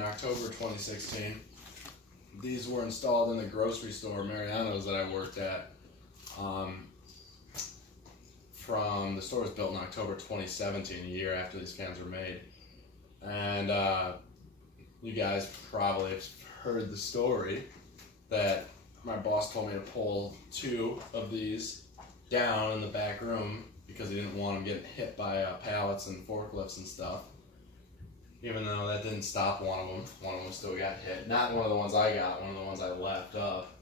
October 2016. These were installed in the grocery store, Mariano's, that I worked at. From the store was built in October 2017, a year after these fans were made. And you guys probably have heard the story that my boss told me to pull 2 of these down in the back room because he didn't want them getting hit by pallets and forklifts and stuff. Even though that didn't stop one of them. One of them still got hit. Not one of the ones I got, one of the ones I left up.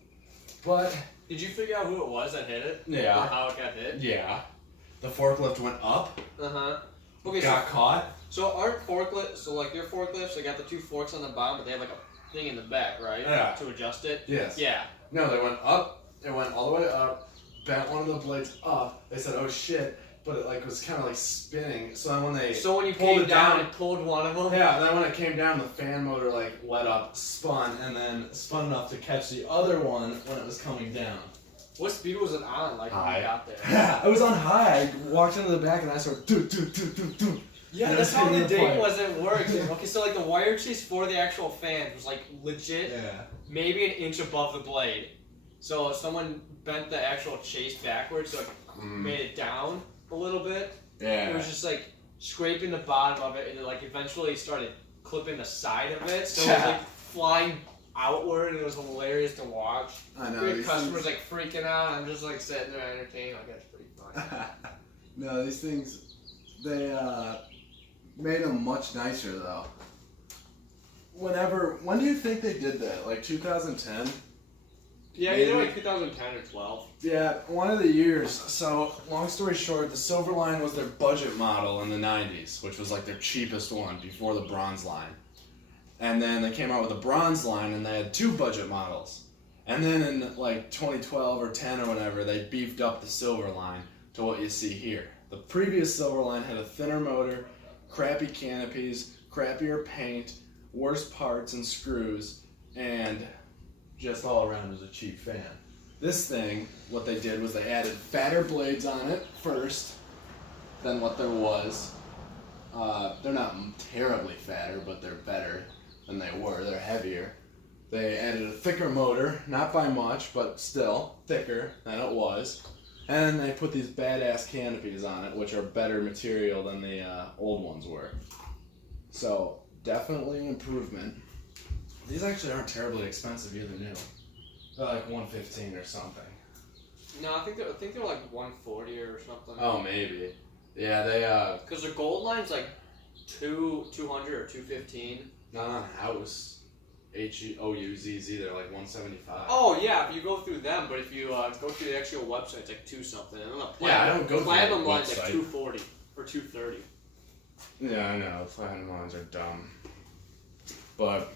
But... Did you figure out who it was that hit it? Yeah. Or how it got hit? Yeah. The forklift went up. Uh-huh. Okay, got caught. So aren't forklifts, so like your forklifts, they got the 2 forks on the bottom, but they have like a thing in the back, right? Yeah. To adjust it? Yes. Yeah. No, they went up. It went all the way up. Bent one of the blades up. They said, "Oh shit!" But it like was kind of like spinning. So then when they when you pulled came it down and pulled one of them. Yeah. And then when it came down, the fan motor like let up, spun, and then spun enough to catch the other one when it was coming down. What speed was it on? Like when you got there? Yeah, I was on high. I walked into the back and I started do. Yeah, that's how the ding wasn't working. Okay, so like the wire chase for the actual fan was like legit, maybe an inch above the blade. So if someone bent the actual chase backwards, so it made it down a little bit. Yeah. It was just like scraping the bottom of it, and it like eventually started clipping the side of it, so it was like flying outward, and it was hilarious to watch. I know. We had customers like freaking out, and I'm just like sitting there entertained, like that's pretty funny. No, these things, they made them much nicer though. When do you think they did that? Like 2010? Yeah, either like 2010 or 12. Yeah, one of the years. So, long story short, the Silver Line was their budget model in the 90s, which was like their cheapest one before the Bronze Line. And then they came out with the Bronze Line and they had 2 budget models. And then in like 2012 or 10 or whatever, they beefed up the Silver Line to what you see here. The previous Silver Line had a thinner motor, crappy canopies, crappier paint, worse parts and screws, and just all around was a cheap fan. This thing, what they did was they added fatter blades on it first than what there was. They're not terribly fatter, but they're better than they were. They're heavier. They added a thicker motor, not by much, but still thicker than it was. And they put these badass canopies on it, which are better material than the old ones were. So, definitely an improvement. These actually aren't terribly expensive either, new. They're like $115 or something. No, I think they're like $140 or something. Oh, maybe. Yeah, they because the gold line's like $200 or $215. Not on House. HOUZZ, they're like $175. Oh yeah, if you go through them, but if you go through the actual website, it's like $2 something. I don't know. Yeah, I don't go through the Platinum line's website. like $240 or $230. Yeah, I know. Platinum lines are dumb. But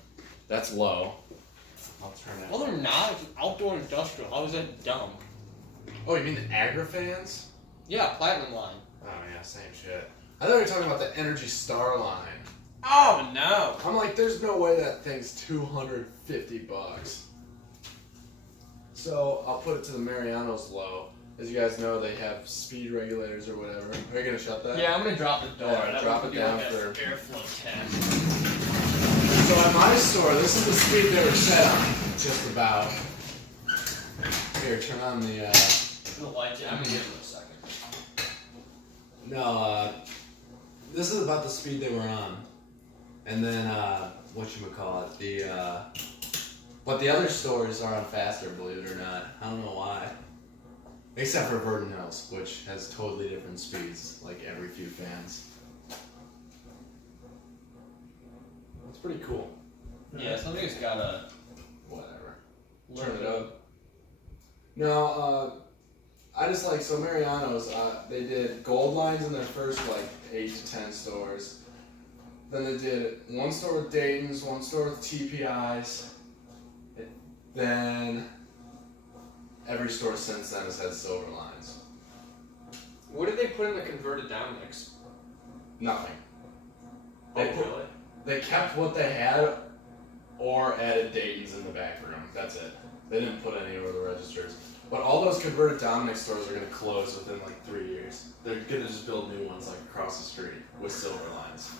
that's low. I'll turn it. Well, they're not. It's an outdoor industrial. How is that dumb? Oh, you mean the Agrifans? Yeah, platinum line. Oh yeah, same shit. I thought you were talking about the Energy Star line. Oh no! I'm like, there's no way that thing's $250. So I'll put it to the Mariano's low. As you guys know, they have speed regulators or whatever. Are you gonna shut that? Yeah, I'm gonna drop the door. Yeah, drop it down like for airflow test. So at my store, this is the speed they were set on, just about. Here, turn on the lights. I'm gonna give it a second. No, this is about the speed they were on. And then, whatchamacallit, but the other stores are on faster, believe it or not. I don't know why. Except for Verdon Hills, which has totally different speeds, like every few fans. It's pretty cool. Yeah, something's gotta... Whatever. Turn it up. No, I just like, so Mariano's, they did gold lines in their first like 8 to 10 stores. Then they did one store with Dayton's, one store with TPI's. Then every store since then has had silver lines. What did they put in the converted down mix? Nothing. Really? They kept what they had or added Dayton's in the back room. That's it. They didn't put any over the registers. But all those converted Dominic stores are going to close within like 3 years. They're going to just build new ones like across the street with silver lines.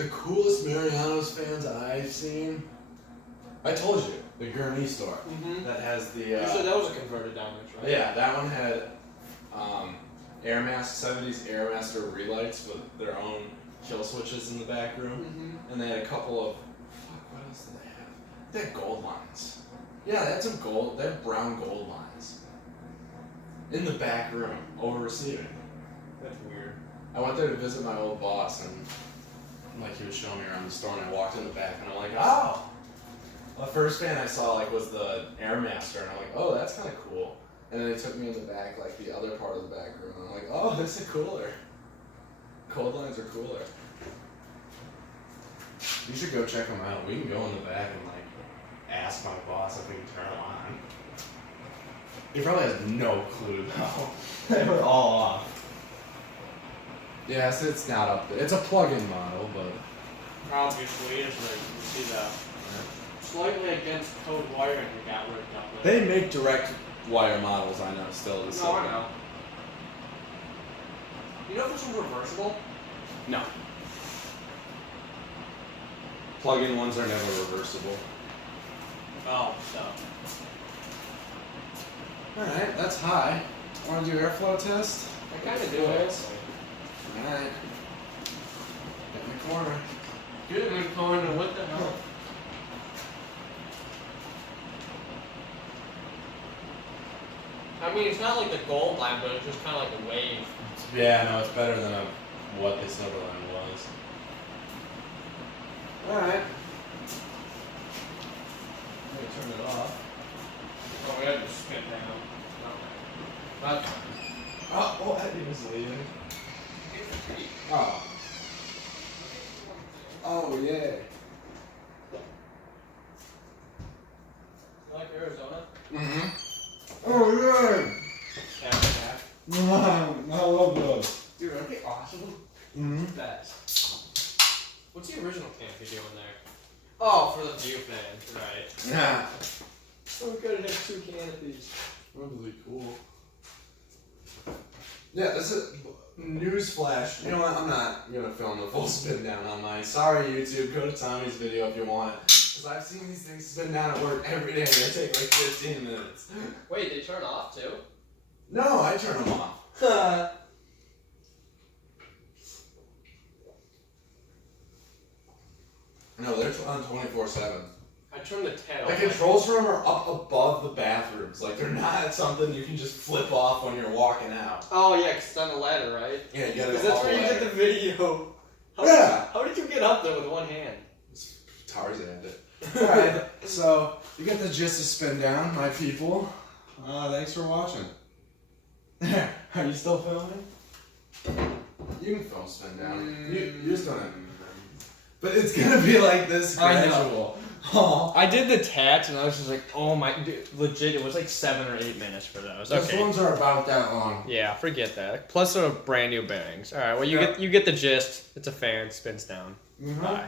The coolest Mariano's fans I've seen. I told you, the Gurney store that has the. You said that was a converted damage, right? Yeah, that one had Airmaster 70s Airmaster relights with their own kill switches in the back room, and they had a couple of. Fuck, what else did they have? They had gold lines. Yeah, they had some gold. They had brown gold lines in the back room over receiving. That's weird. I went there to visit my old boss, and like he was showing me around the store, and I walked in the back, and I'm like, oh. The first fan I saw like was the Airmaster, and I'm like, oh, that's kind of cool. And then they took me in the back, like the other part of the back room, and I'm like, oh, this is cooler. Cold lines are cooler. You should go check them out. We can go in the back and like ask my boss if we can turn them on. He probably has no clue though. They were all off. Yes, it's not up there. It's a plug-in model, but obviously, isn't it? You see that. Slightly against code wiring they got ripped up with. They make direct wire models, I know, still. No, I know. You know if this one's reversible? No. Plug-in ones are never reversible. Oh, so. Alright, that's high. Want to do airflow test? I kind of do it. Alright. Get in the corner. Get in the corner, what the hell? I mean, it's not like the gold line, but it's just kind of like a wave. Yeah, no, it's better than what the silver line was. Alright. I'm gonna turn it off. Oh, we had to spin down. That's fine. Oh, well, Eddie was leaving. Oh. Oh, yeah. You like Arizona? Mm-hmm. Oh, yeah. Yeah. I love those. Dude, aren't they awesome? Mm-hmm. Best. What's the original canopy doing there? Oh, for the view fans, right. Yeah. So good, it has two canopies. Really cool. Yeah, this is newsflash. You know what? I'm not gonna film the full spin down on mine. Sorry, YouTube. Go to Tommy's video if you want. Because I've seen these things spin down at work every day and they take like 15 minutes. Wait, they turn off too? No, I turn them off. No, they're on 24/7. I turned the 10 The off. controls room are up above the bathrooms. Like, they're not something you can just flip off when you're walking out. Oh, yeah, because it's on the ladder, right? Yeah, you gotta Because go that's all where the you way. did the video. How did you get up there with one hand? Tarzan it. Alright, so you get the gist of Spin Down, my people. Thanks for watching. Are you still filming? You can film Spin Down. You just don't have to. But it's gonna be like this gradual. Oh. I did the tats and I was just like, oh my, dude, legit, it was like 7 or 8 minutes for those. Those ones are about that long. Yeah, forget that. Plus, brand new bearings. All right, well, you get the gist. It's a fan, spins down. Mm-hmm. Bye.